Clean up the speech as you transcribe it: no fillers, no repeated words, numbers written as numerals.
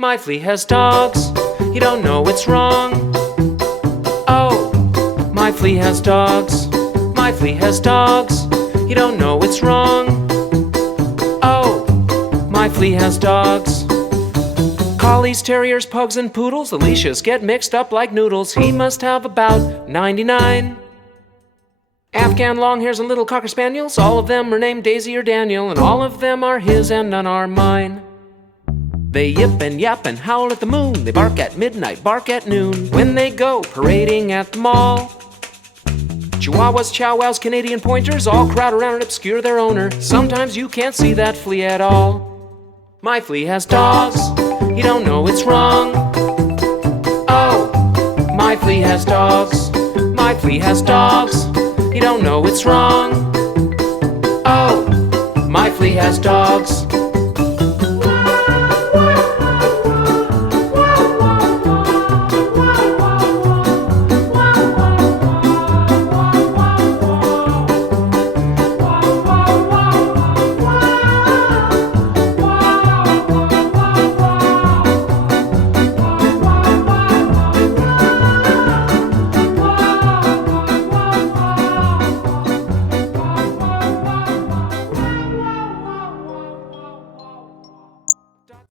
My flea has dogs, you don't know it's wrong. Oh, my flea has dogs, my flea has dogs, you don't know it's wrong. Oh, my flea has dogs. Collies, terriers, pugs, and poodles, the leashes get mixed up like noodles. He must have about 99. Afghan longhairs and little cocker spaniels, all of them are named Daisy or Daniel, and all of them are his and none are mine. They yip and yap and howl at the moon. They bark at midnight, bark at noon, when they go parading at the mall. Chihuahuas, chow wows, Canadian pointers all crowd around and obscure their owner. Sometimes you can't see that flea at all. My flea has dogs, you don't know it's wrong. Oh, my flea has dogs, my flea has dogs, you don't know it's wrong. Oh, my flea has dogs.